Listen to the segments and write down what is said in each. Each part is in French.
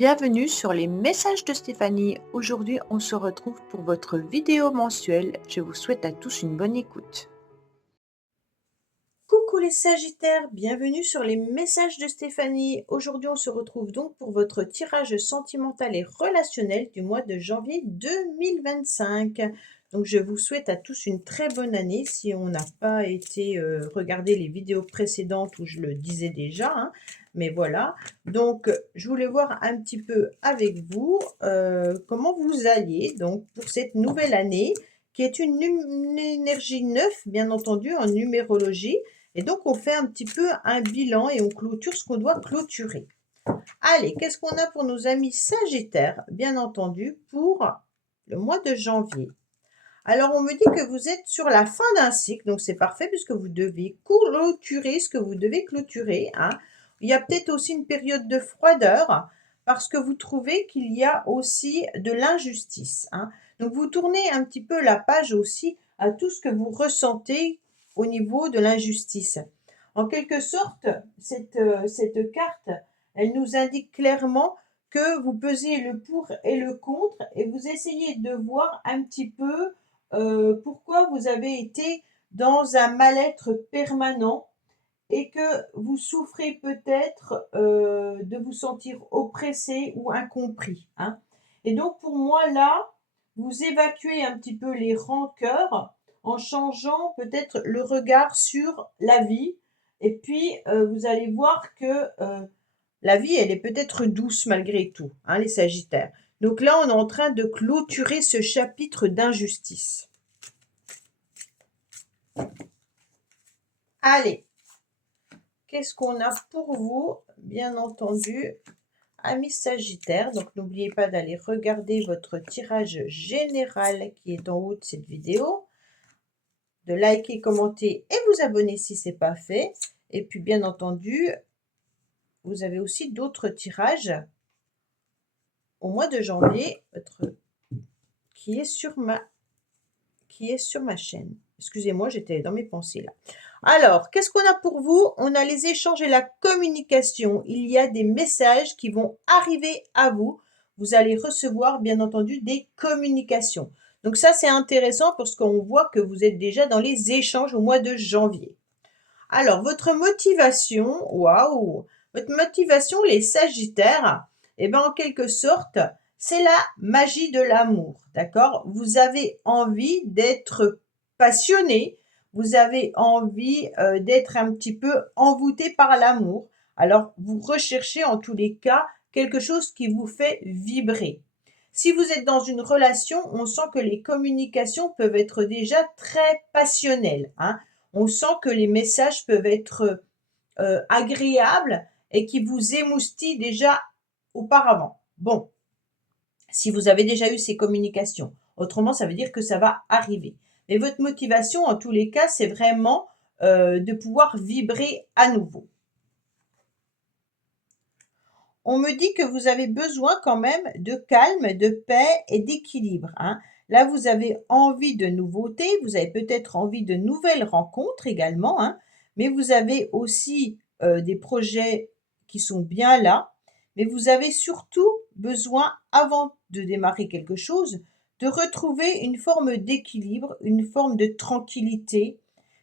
Bienvenue sur les messages de Stéphanie. Aujourd'hui, on se retrouve pour votre vidéo mensuelle. Je vous souhaite à tous une bonne écoute. Coucou les Sagittaires, bienvenue sur les messages de Stéphanie. Aujourd'hui, on se retrouve donc pour votre tirage sentimental et relationnel du mois de janvier 2025. Donc, je vous souhaite à tous une très bonne année si on n'a pas été regarder les vidéos précédentes où je le disais déjà, hein. Mais voilà, donc je voulais voir un petit peu avec vous comment vous alliez donc pour cette nouvelle année qui est une énergie 9, bien entendu, en numérologie. Et donc, on fait un petit peu un bilan et on clôture ce qu'on doit clôturer. Allez, qu'est-ce qu'on a pour nos amis Sagittaires, bien entendu, pour le mois de janvier? Alors, on me dit que vous êtes sur la fin d'un cycle, donc c'est parfait puisque vous devez clôturer ce que vous devez clôturer, hein. Il y a peut-être aussi une période de froideur parce que vous trouvez qu'il y a aussi de l'injustice, hein. Donc, vous tournez un petit peu la page aussi à tout ce que vous ressentez au niveau de l'injustice. En quelque sorte, cette carte, elle nous indique clairement que vous pesez le pour et le contre et vous essayez de voir un petit peu pourquoi vous avez été dans un mal-être permanent et que vous souffrez peut-être de vous sentir oppressé ou incompris, hein. Et donc pour moi là, vous évacuez un petit peu les rancœurs en changeant peut-être le regard sur la vie. Et puis vous allez voir que la vie, elle est peut-être douce malgré tout, hein, les Sagittaires. Donc là, on est en train de clôturer ce chapitre d'injustice. Allez, qu'est-ce qu'on a pour vous? Bien entendu, amis Sagittaires. Donc, n'oubliez pas d'aller regarder votre tirage général qui est en haut de cette vidéo, de liker, commenter et vous abonner si ce n'est pas fait. Et puis, bien entendu, vous avez aussi d'autres tirages au mois de janvier qui est sur ma chaîne. Excusez-moi, j'étais dans mes pensées là. Alors, qu'est-ce qu'on a pour vous? On a les échanges et la communication. Il y a des messages qui vont arriver à vous. Vous allez recevoir, bien entendu, des communications. Donc ça, c'est intéressant parce qu'on voit que vous êtes déjà dans les échanges au mois de janvier. Alors, votre motivation, waouh! Votre motivation, les Sagittaires, eh bien, en quelque sorte, c'est la magie de l'amour, d'accord? Vous avez envie d'être passionné, vous avez envie d'être un petit peu envoûté par l'amour. Alors, vous recherchez en tous les cas quelque chose qui vous fait vibrer. Si vous êtes dans une relation, on sent que les communications peuvent être déjà très passionnelles, hein. On sent que les messages peuvent être agréables et qui vous émoustillent déjà auparavant. Bon, si vous avez déjà eu ces communications. Autrement, ça veut dire que ça va arriver. Mais votre motivation, en tous les cas, c'est vraiment de pouvoir vibrer à nouveau. On me dit que vous avez besoin quand même de calme, de paix et d'équilibre, hein. Là, vous avez envie de nouveautés, vous avez peut-être envie de nouvelles rencontres également, hein, mais vous avez aussi des projets qui sont bien là, mais vous avez surtout besoin, avant de démarrer quelque chose, de retrouver une forme d'équilibre, une forme de tranquillité,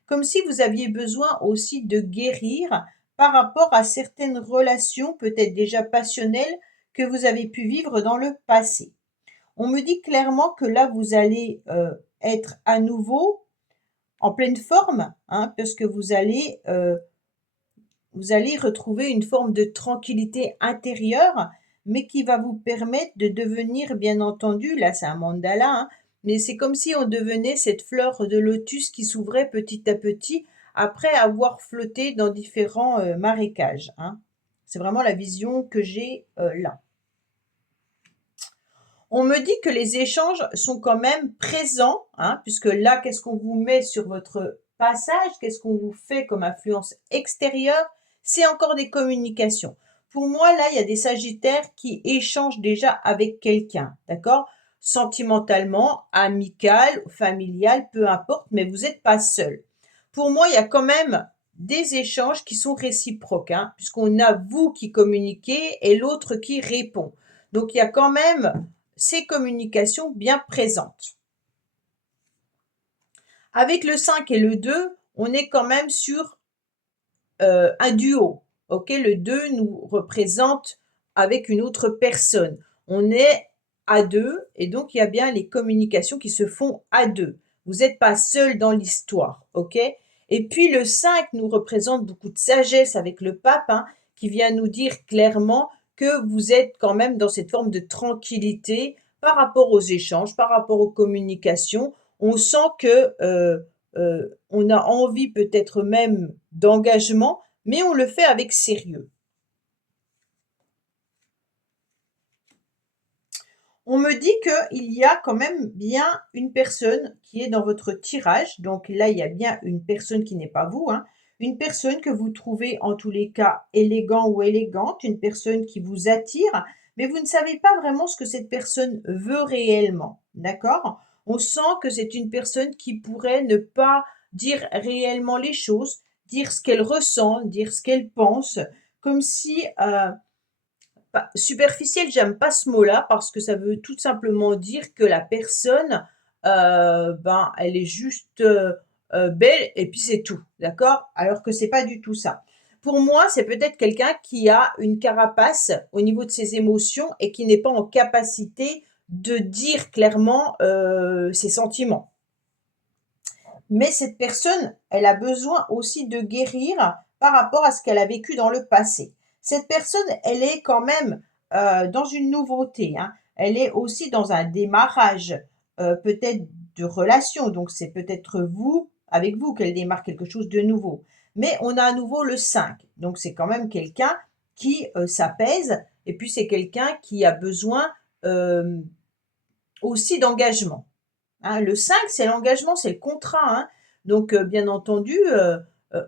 comme si vous aviez besoin aussi de guérir par rapport à certaines relations peut-être déjà passionnelles que vous avez pu vivre dans le passé. On me dit clairement que là, vous allez être à nouveau en pleine forme, hein, parce que vous allez retrouver une forme de tranquillité intérieure, mais qui va vous permettre de devenir, bien entendu, là c'est un mandala, hein, mais c'est comme si on devenait cette fleur de lotus qui s'ouvrait petit à petit après avoir flotté dans différents marécages, hein. C'est vraiment la vision que j'ai là. On me dit que les échanges sont quand même présents, hein, puisque là, qu'est-ce qu'on vous met sur votre passage? Qu'est-ce qu'on vous fait comme influence extérieure? C'est encore des communications. Pour moi, là, il y a des Sagittaires qui échangent déjà avec quelqu'un, d'accord? Sentimentalement, amical, familial, peu importe, mais vous n'êtes pas seul. Pour moi, il y a quand même des échanges qui sont réciproques, hein, puisqu'on a vous qui communiquez et l'autre qui répond. Donc, il y a quand même ces communications bien présentes. Avec le 5 et le 2, on est quand même sur un duo. Ok, le 2 nous représente avec une autre personne. On est à deux et donc il y a bien les communications qui se font à deux. Vous n'êtes pas seul dans l'histoire. Ok. Et puis le 5 nous représente beaucoup de sagesse avec le pape, hein, qui vient nous dire clairement que vous êtes quand même dans cette forme de tranquillité par rapport aux échanges, par rapport aux communications. On sent que on a envie peut-être même d'engagement, mais on le fait avec sérieux. On me dit qu'il y a quand même bien une personne qui est dans votre tirage. Donc là, il y a bien une personne qui n'est pas vous, hein. Une personne que vous trouvez en tous les cas élégant ou élégante, une personne qui vous attire, mais vous ne savez pas vraiment ce que cette personne veut réellement. D'accord? On sent que c'est une personne qui pourrait ne pas dire réellement les choses, dire ce qu'elle ressent, dire ce qu'elle pense, comme si superficiel, j'aime pas ce mot-là parce que ça veut tout simplement dire que la personne, ben, elle est juste, belle et puis c'est tout, d'accord? Alors que c'est pas du tout ça. Pour moi, c'est peut-être quelqu'un qui a une carapace au niveau de ses émotions et qui n'est pas en capacité de dire clairement, ses sentiments. Mais cette personne, elle a besoin aussi de guérir par rapport à ce qu'elle a vécu dans le passé. Cette personne, elle est quand même dans une nouveauté, hein. Elle est aussi dans un démarrage peut-être de relation. Donc c'est peut-être vous, avec vous, qu'elle démarre quelque chose de nouveau. Mais on a à nouveau le 5. Donc c'est quand même quelqu'un qui s'apaise. Et puis c'est quelqu'un qui a besoin euh, aussi d'engagement. Hein, le 5, c'est l'engagement, c'est le contrat, hein. Donc, bien entendu,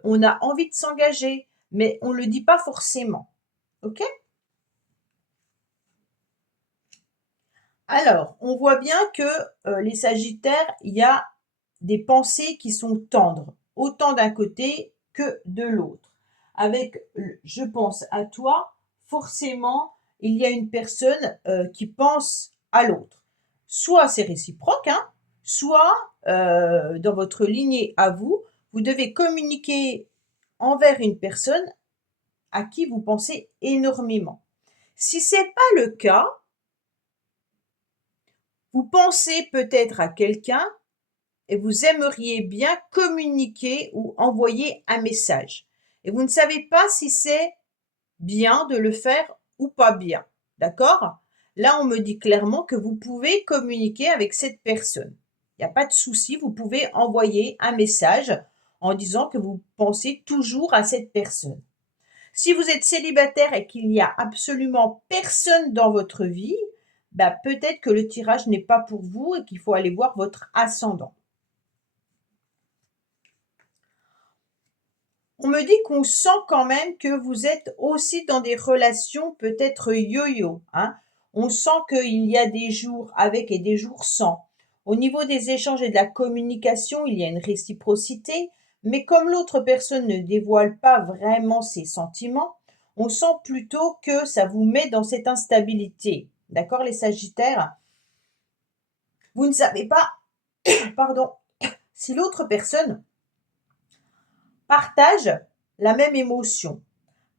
on a envie de s'engager, mais on ne le dit pas forcément. OK? Alors, on voit bien que les Sagittaires, il y a des pensées qui sont tendres, autant d'un côté que de l'autre. Avec je pense à toi, forcément, il y a une personne qui pense à l'autre. Soit c'est réciproque, hein, soit dans votre lignée à vous, vous devez communiquer envers une personne à qui vous pensez énormément. Si ce n'est pas le cas, vous pensez peut-être à quelqu'un et vous aimeriez bien communiquer ou envoyer un message. Et vous ne savez pas si c'est bien de le faire ou pas bien. D'accord? Là, on me dit clairement que vous pouvez communiquer avec cette personne. Il n'y a pas de souci, vous pouvez envoyer un message en disant que vous pensez toujours à cette personne. Si vous êtes célibataire et qu'il n'y a absolument personne dans votre vie, bah peut-être que le tirage n'est pas pour vous et qu'il faut aller voir votre ascendant. On me dit qu'on sent quand même que vous êtes aussi dans des relations peut-être yo-yo, hein. On sent qu'il y a des jours avec et des jours sans. Au niveau des échanges et de la communication, il y a une réciprocité, mais comme l'autre personne ne dévoile pas vraiment ses sentiments, on sent plutôt que ça vous met dans cette instabilité. D'accord, les Sagittaires? Vous ne savez pas, pardon, si l'autre personne partage la même émotion,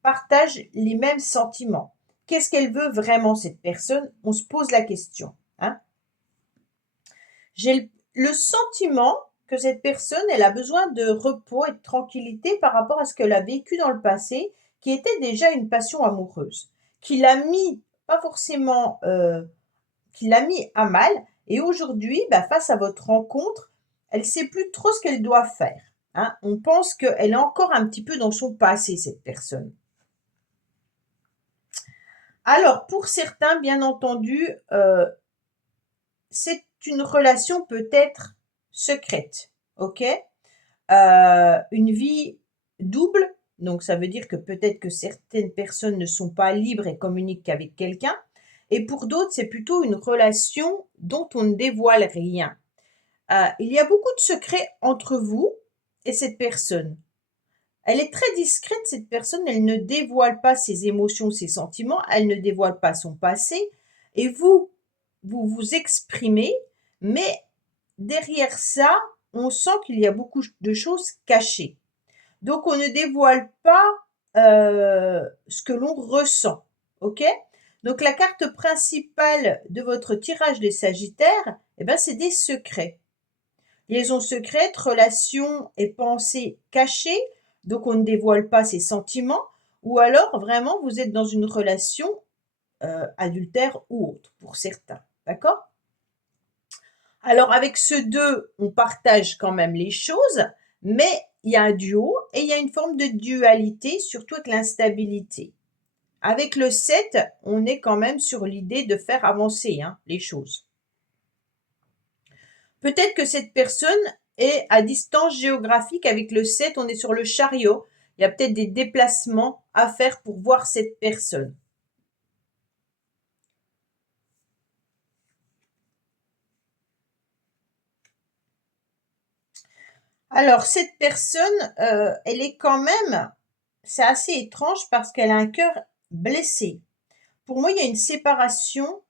partage les mêmes sentiments. Qu'est-ce qu'elle veut vraiment, cette personne? On se pose la question, hein. J'ai le sentiment que cette personne, elle a besoin de repos et de tranquillité par rapport à ce qu'elle a vécu dans le passé, qui était déjà une passion amoureuse, qui l'a mis, pas forcément, qui l'a mis à mal. Et aujourd'hui, bah, face à votre rencontre, elle ne sait plus trop ce qu'elle doit faire, hein. On pense qu'elle est encore un petit peu dans son passé, cette personne. Alors, pour certains, bien entendu, c'est une relation peut-être secrète, ok? Une vie double, donc ça veut dire que peut-être que certaines personnes ne sont pas libres et communiquent qu'avec quelqu'un, et pour d'autres, c'est plutôt une relation dont on ne dévoile rien. Il y a beaucoup de secrets entre vous et cette personne. Elle est très discrète, cette personne, elle ne dévoile pas ses émotions, ses sentiments, elle ne dévoile pas son passé, et vous vous exprimez, mais derrière ça, on sent qu'il y a beaucoup de choses cachées. Donc on ne dévoile pas ce que l'on ressent, ok? Donc la carte principale de votre tirage des Sagittaires, eh ben, c'est des secrets. Liaison secrète, relation et pensée cachée, donc on ne dévoile pas ses sentiments, ou alors vraiment vous êtes dans une relation adultère ou autre, pour certains, d'accord? Alors avec ce 2, on partage quand même les choses, mais il y a un duo et il y a une forme de dualité, surtout avec l'instabilité. Avec le 7, on est quand même sur l'idée de faire avancer les choses. Peut-être que cette personne est à distance géographique. Avec le 7, on est sur le chariot. Il y a peut-être des déplacements à faire pour voir cette personne. Alors, cette personne, elle est quand même, c'est assez étrange parce qu'elle a un cœur blessé. Pour moi, il y a une séparation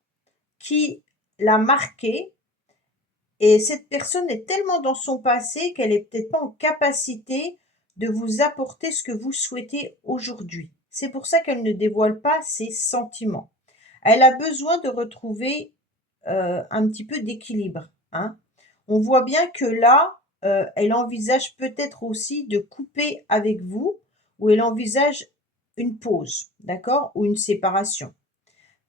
qui l'a marquée et cette personne est tellement dans son passé qu'elle est peut-être pas en capacité de vous apporter ce que vous souhaitez aujourd'hui. C'est pour ça qu'elle ne dévoile pas ses sentiments. Elle a besoin de retrouver un petit peu d'équilibre, hein. On voit bien que là, elle envisage peut-être aussi de couper avec vous ou elle envisage une pause, d'accord? Ou une séparation.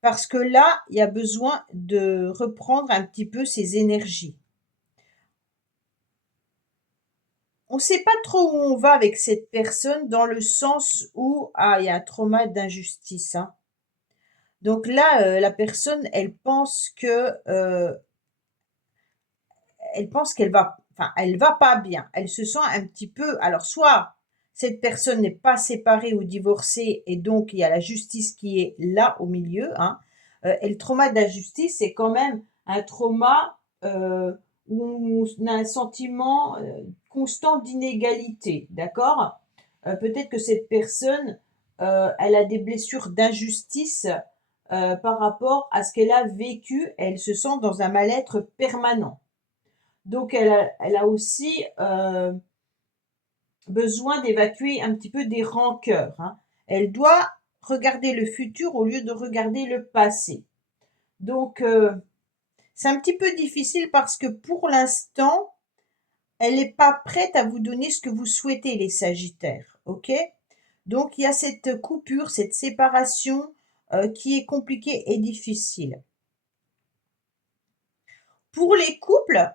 Parce que là, il y a besoin de reprendre un petit peu ses énergies. On ne sait pas trop où on va avec cette personne dans le sens où, il y a un trauma d'injustice, hein. Donc là, la personne, elle pense qu'elle va, enfin, elle va pas bien. Elle se sent un petit peu, alors soit cette personne n'est pas séparée ou divorcée et donc il y a la justice qui est là au milieu, hein. Et le trauma d'injustice, c'est quand même un trauma où on a un sentiment constant d'inégalité, d'accord? Peut-être que cette personne, elle a des blessures d'injustice par rapport à ce qu'elle a vécu. Elle se sent dans un mal-être permanent. Donc elle a aussi besoin d'évacuer un petit peu des rancœurs, hein. Elle doit regarder le futur au lieu de regarder le passé. Donc c'est un petit peu difficile parce que pour l'instant, elle n'est pas prête à vous donner ce que vous souhaitez, les Sagittaires, ok? Donc il y a cette coupure, cette séparation qui est compliquée et difficile. Pour les couples,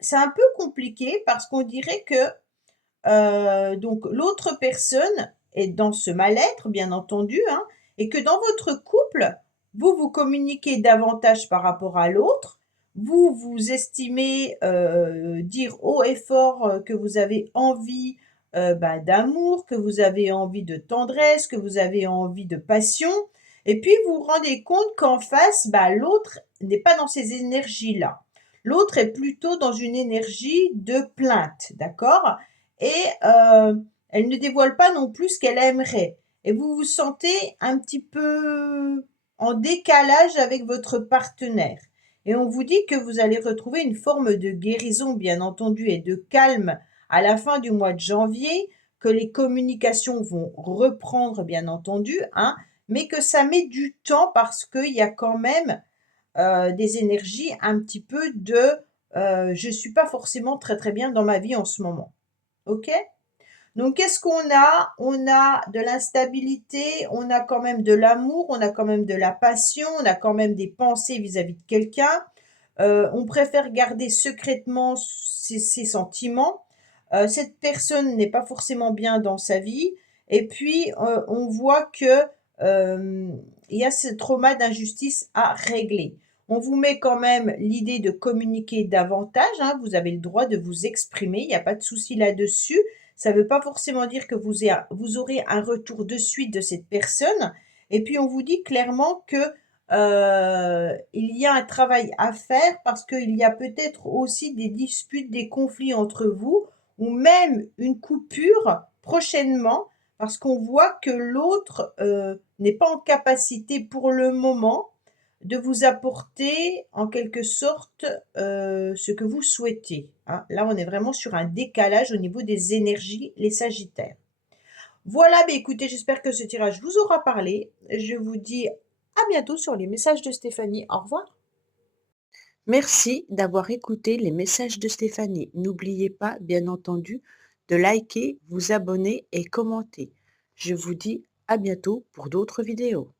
c'est un peu compliqué parce qu'on dirait que donc l'autre personne est dans ce mal-être, bien entendu, hein, et que dans votre couple, vous communiquez davantage par rapport à l'autre, vous vous estimez dire haut et fort que vous avez envie d'amour, que vous avez envie de tendresse, que vous avez envie de passion, et puis vous vous rendez compte qu'en face, l'autre n'est pas dans ces énergies-là. L'autre est plutôt dans une énergie de plainte, d'accord? Et elle ne dévoile pas non plus ce qu'elle aimerait. Et vous vous sentez un petit peu en décalage avec votre partenaire. Et on vous dit que vous allez retrouver une forme de guérison, bien entendu, et de calme à la fin du mois de janvier, que les communications vont reprendre, bien entendu, hein, mais que ça met du temps parce qu'il y a quand même des énergies un petit peu de je ne suis pas forcément très très bien dans ma vie en ce moment. OK? Donc qu'est-ce qu'on a? On a de l'instabilité, on a quand même de l'amour, on a quand même de la passion, on a quand même des pensées vis-à-vis de quelqu'un. On préfère garder secrètement ses sentiments. Cette personne n'est pas forcément bien dans sa vie et puis, on voit que, il y a ce trauma d'injustice à régler. On vous met quand même l'idée de communiquer davantage, hein, vous avez le droit de vous exprimer, il y a pas de souci là-dessus. Ça veut pas forcément dire que vous aurez un retour de suite de cette personne et puis on vous dit clairement que, il y a un travail à faire parce qu'il y a peut-être aussi des disputes, des conflits entre vous ou même une coupure prochainement parce qu'on voit que l'autre, n'est pas en capacité pour le moment de vous apporter en quelque sorte, ce que vous souhaitez, hein. Là, on est vraiment sur un décalage au niveau des énergies, les sagittaires. Voilà, beh, écoutez, j'espère que ce tirage vous aura parlé. Je vous dis à bientôt sur les messages de Stéphanie. Au revoir. Merci d'avoir écouté les messages de Stéphanie. N'oubliez pas, bien entendu, de liker, vous abonner et commenter. Je vous dis à bientôt pour d'autres vidéos.